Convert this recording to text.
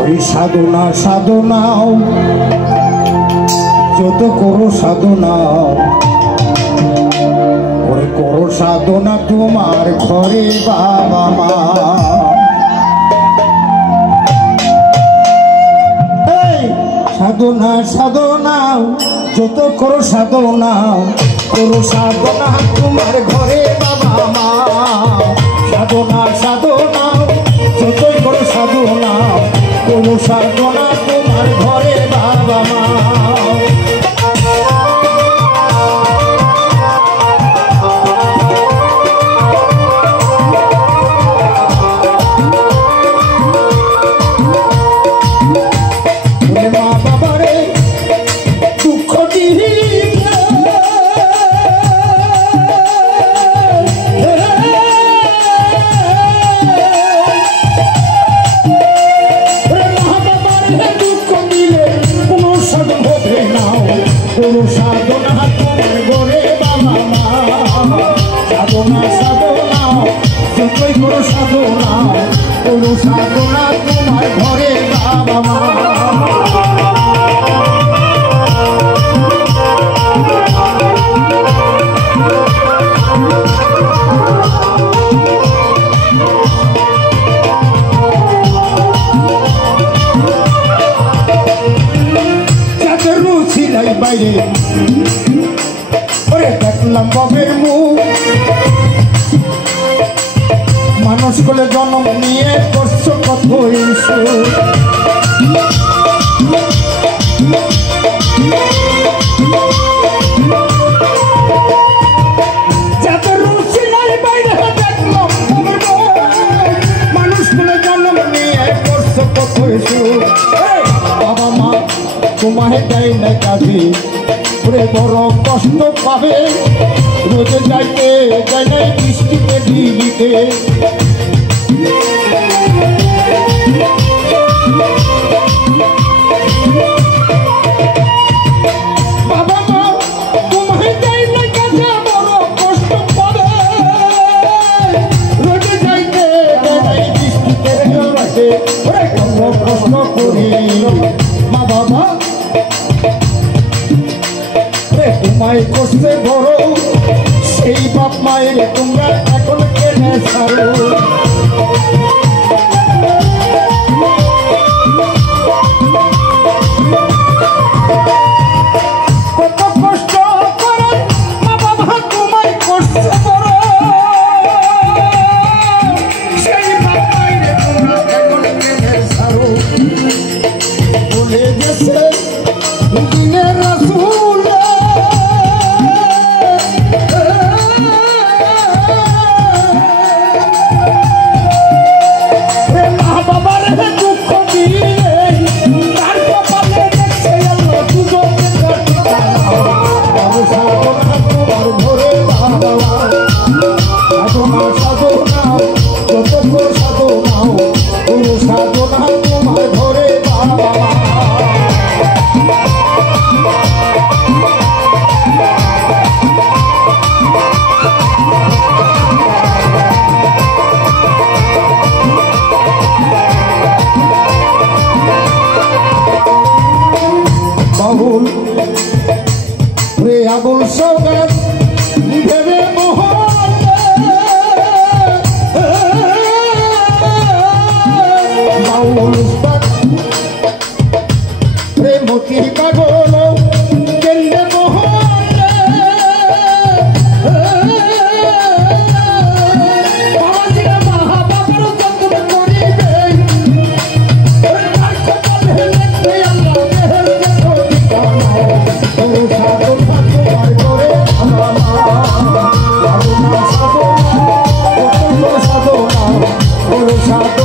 ওই সাধনা সাধনাও যত করো সাধনা ওরে করো সাধনা তোমার ঘরে বাবা মা। সাধনা সাধনাও যত করো সাধনা তোমার ঘরে বাবা মা। সাধনা সাধনাও যতই করো সাধনা তোমার ঘরে বাবা মা। সাধনা তোমার ঘরে বাবা মা। যাদের রুচি নাই বাইরে ওরে দেখলাম বাবের মুখ মানুষ কোলে জন্ম নিয়ে করছ কত যাদের রুচি নাই বাইরে দেখলাম মানুষ কোলে জন্ম নিয়ে করছ কত বাবা মা তোমায় দেয় না কাজে ওরে বড় কষ্ট পাবে রোজে যাইতে যায় না বৃষ্টিতে ভিজিতে। বাবা মা তোমায় দেয় না কাজে বড় কষ্ট পাবে রোজে যাইতে যায় না বৃষ্টিতে ভিজিতে। ওরে কত কষ্ট করি মা বাবা তোমায় কষ্টে বড় সেই বাপ মায়ের তোমরা এখন কেনে ছাড়ো। কত কষ্ট করে মা বাবা তোমায় কষ্টে বড় সেই বাপ মায়ের তোমরা এখন কেনে ছাড়ো। বলে গেছে দিনের রাসূল আবুল সৌগাত ভেবে মতির পাগল কেন্দ্রে সাধনা